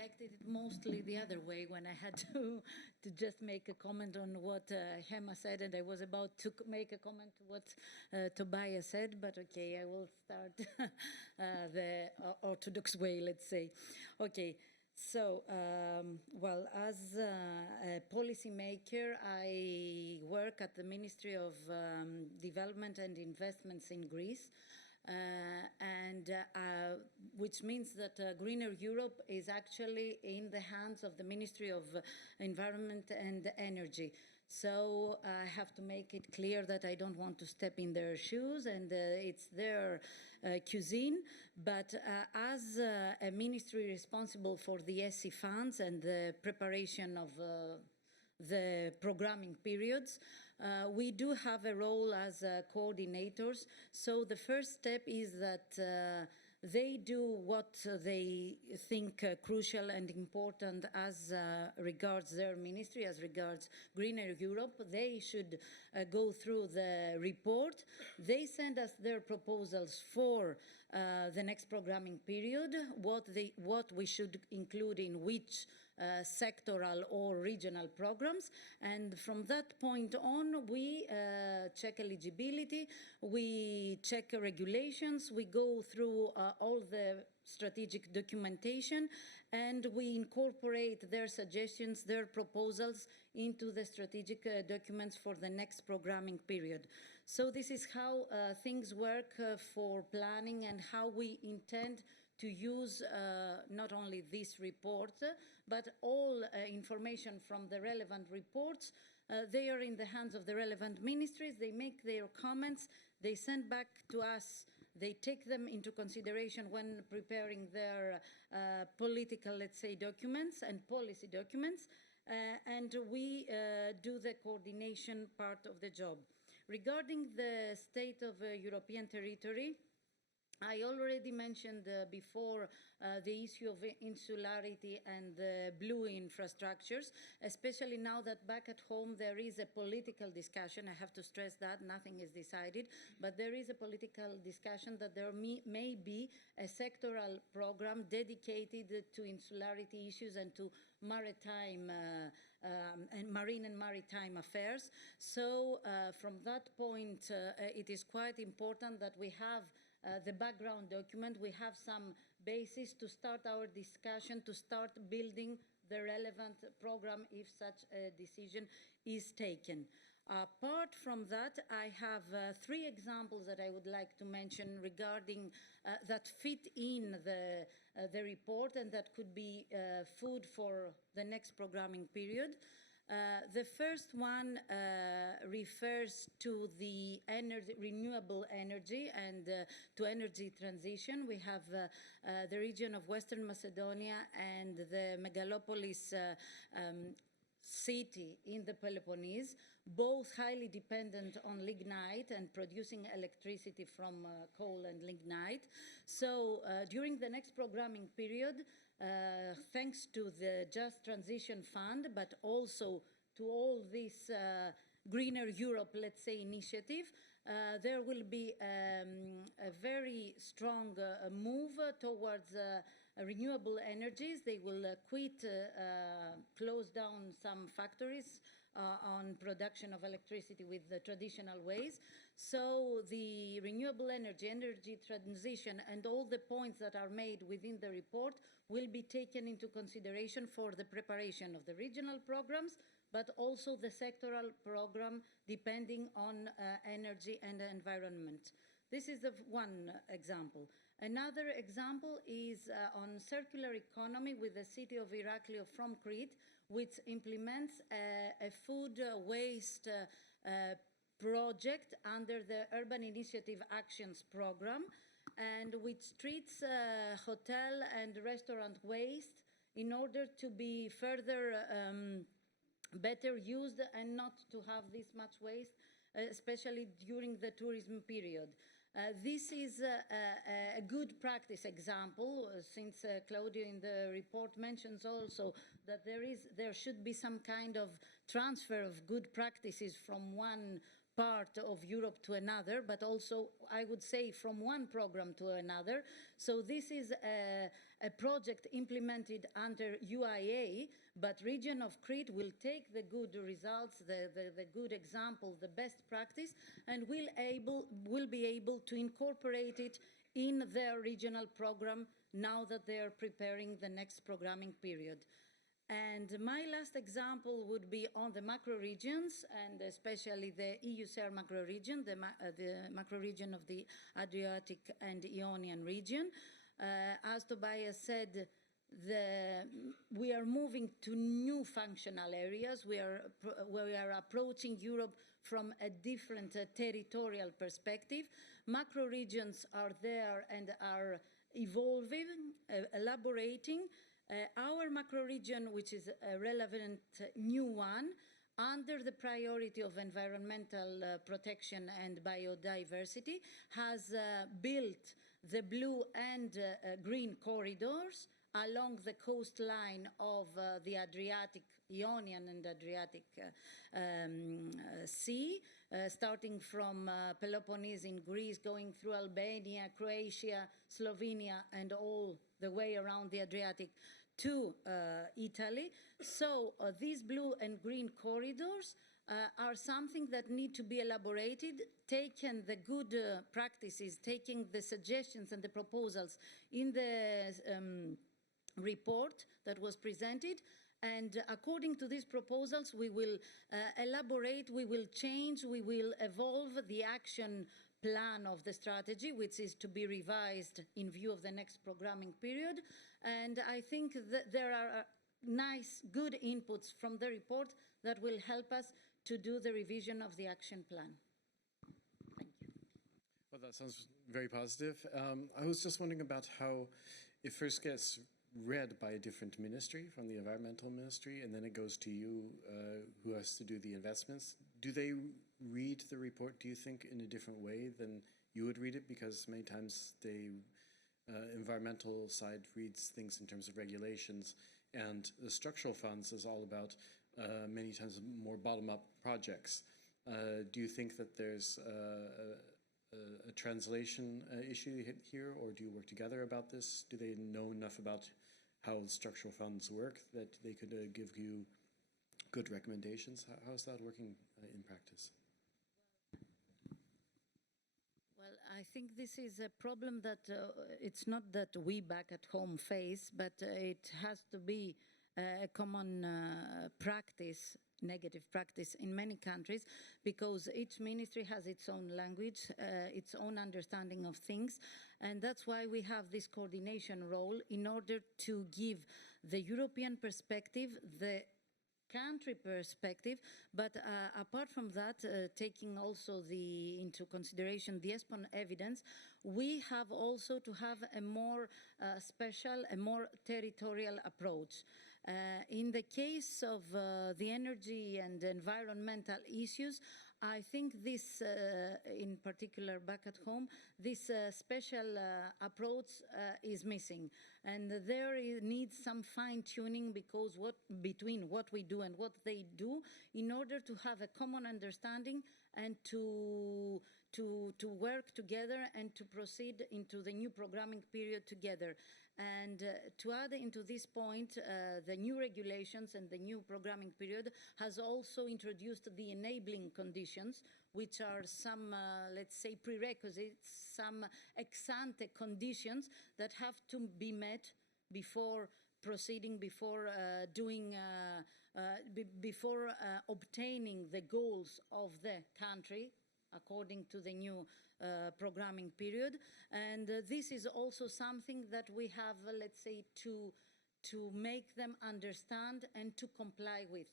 selected it mostly the other way when I had to just make a comment on what Hema said, and I was about to make a comment to what Tobias said, but okay, I will start the orthodox way, let's say. Okay. So, well, as a policymaker, I work at the Ministry of Development and Investments in Greece, which means that Greener Europe is actually in the hands of the Ministry of Environment and Energy. So I have to make it clear that I don't want to step in their shoes, and it's their cuisine. But as a ministry responsible for the ESI funds and the preparation of the programming periods, we do have a role as coordinators. So the first step is that they do what they think crucial and important as regards their ministry, as regards Greener Europe. They should go through the report. They send us their proposals for the next programming period, what we should include in which sectoral or regional programs, and from that point on we check eligibility, we check regulations, we go through all the strategic documentation, and we incorporate their suggestions, their proposals into the strategic documents for the next programming period. So this is how things work for planning, and how we intend to use not only this report, but all information from the relevant reports. They are in the hands of the relevant ministries. They make their comments. They send back to us. They take them into consideration when preparing their political, let's say, documents and policy documents. And we do the coordination part of the job. Regarding the state of European territory, I already mentioned before the issue of insularity and blue infrastructures, especially now that back at home there is a political discussion. I have to stress that nothing is decided, but there is a political discussion that there may be a sectoral program dedicated to insularity issues and to maritime and marine and maritime affairs. So from that point, it is quite important that we have the background document, we have some basis to start our discussion, to start building the relevant program if such a decision is taken. Apart from that, I have 3 examples that I would like to mention regarding that fit in the report and that could be food for the next programming period. The first one refers to the renewable energy and to energy transition. We have the region of Western Macedonia and the megalopolis city in the Peloponnese, both highly dependent on lignite and producing electricity from coal and lignite. So during the next programming period, thanks to the Just Transition Fund, but also to all this Greener Europe, let's say, initiative, there will be a very strong move towards renewable energies. They will close down some factories on production of electricity with the traditional ways. So the renewable energy transition, and all the points that are made within the report will be taken into consideration for the preparation of the regional programs, but also the sectoral program depending on energy and environment. This is the one example. Another example is on circular economy with the city of Iraklio from Crete, which implements a food waste project under the Urban Initiative Actions Program, and which treats hotel and restaurant waste in order to be further better used and not to have this much waste, especially during the tourism period. This is a good practice example, since Claudio in the report mentions also that there should be some kind of transfer of good practices from one part of Europe to another, but also, I would say, from one program to another. So this is a project implemented under UIA, but region of Crete will take the good results, the good example, the best practice, and will be able to incorporate it in their regional program now that they are preparing the next programming period. And my last example would be on the macro regions, and especially the EU-SER macro region, the macro region of the Adriatic and Ionian region. As Tobias said, we are moving to new functional areas. We are approaching Europe from a different territorial perspective. Macro regions are there and are evolving, elaborating. Our macro region, which is a relevant new one, under the priority of environmental protection and biodiversity, has built the blue and green corridors along the coastline of the Adriatic, Ionian and Adriatic Sea, starting from Peloponnese in Greece, going through Albania, Croatia, Slovenia, and all the way around the Adriatic to Italy. So these blue and green corridors are something that need to be elaborated, taken the good practices, taking the suggestions and the proposals in the report that was presented, and according to these proposals we will elaborate, we will change, we will evolve the action plan of the strategy, which is to be revised in view of the next programming period. And I think that there are nice, good inputs from the report that will help us to do the revision of the action plan. Thank you. Well, that sounds very positive. I was just wondering about how it first gets read by a different ministry, from the environmental ministry, and then it goes to you, who has to do the investments. Do they read the report, do you think, in a different way than you would read it? Because many times the environmental side reads things in terms of regulations, and the structural funds is all about many times more bottom-up projects. Do you think that there's a translation issue here, or do you work together about this? Do they know enough about how structural funds work that they could give you good recommendations? How is that working in practice? Well, I think this is a problem that it's not that we back at home face, but it has to be a common practice, negative practice in many countries, because each ministry has its own language, its own understanding of things, and that's why we have this coordination role in order to give the European perspective, the country perspective, but apart from that, taking also into consideration the ESPON evidence, we have also to have a more special, a more territorial approach. In the case of the energy and environmental issues, I think this, in particular back at home, this special approach is missing. And there needs some fine-tuning between what we do and what they do in order to have a common understanding and to work together and to proceed into the new programming period together. And to add into this point, the new regulations and the new programming period has also introduced the enabling conditions, which are some, let's say, prerequisites, some ex-ante conditions that have to be met before proceeding, before obtaining the goals of the country according to the new programming period. And this is also something that we have, let's say, to make them understand and to comply with.